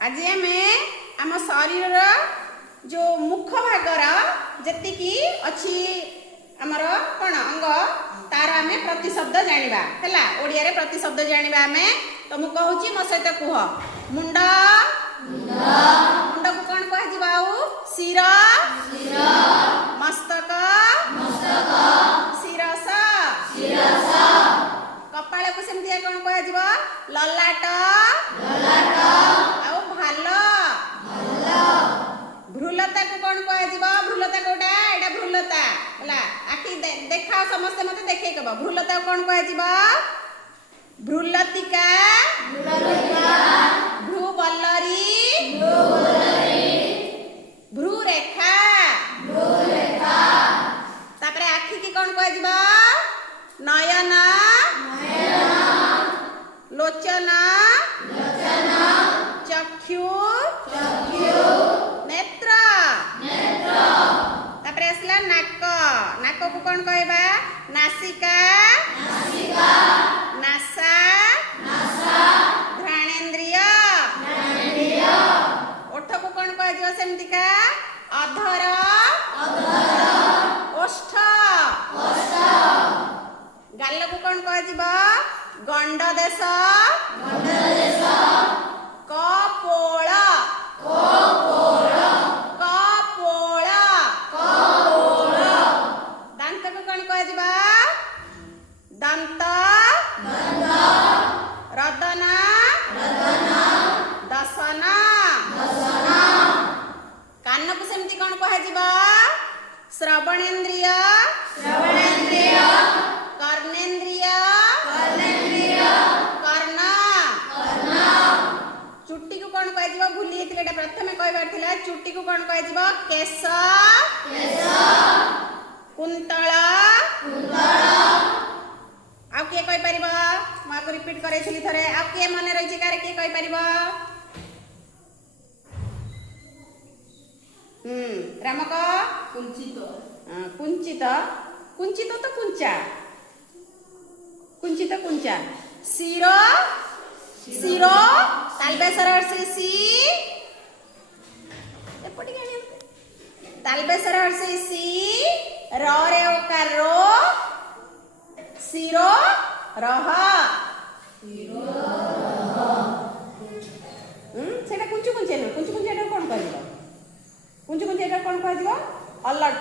आज आम आम शरीर जो मुख भागर जी अच्छी आमर कौन अंग तार आम प्रतिशब्द जाना है ओडिया रे प्रतिशब्द जाना आम तो मु कहूँ मो सहित कह मुंड मुंड को कौन कह शिर मस्तक शिरस कपाल को सेमती कौन कह ललाट आउ भाल भ्रूलता को कौन कह भ्रूलता कोटा एटा भ्रूलता है आखि देखा समस्ते मत देखे कब भ्रूलता को कौन कह भ्रूलतिका भ्रूबल्लरी भ्रूरेखा तापर आखि की कौन कह नयन लोचन चक्षु नेत्र तापर आसला नाक नाक को कौन कहबा नासिका नासा घ्राणेन्द्रिय ओठ को कौन कह सेमतिका अधर ओष्ठ गाल को कौन कह गंड देश कपोल दांत को कौन कह दंत रदन दसन कान को सेमती कौन कह श्रवणेन्द्रिय कर्णेन्द्रिय कर्ण चुट्टी को कौन कह भूली प्रथम कह चुट्टी को कौन कह केश कुंतल आउ किए कहि परिबो माको रिपीट करैथिली थरे आउ किए मने रहिछि कार किए कहि परिबो रामक कुंचित कुंचित कुंचित तो कुंचा कुंचित कुंचा शिरो शिरो तालबेसर से सी एपटी गानी तालबेसर से सी र रे ओकार रो शिरो रह सेटा कुंचु कुंचे न कुंचु कुंचे कौन कहबो कुंचु कुंचे कौन कहबो अलर्ट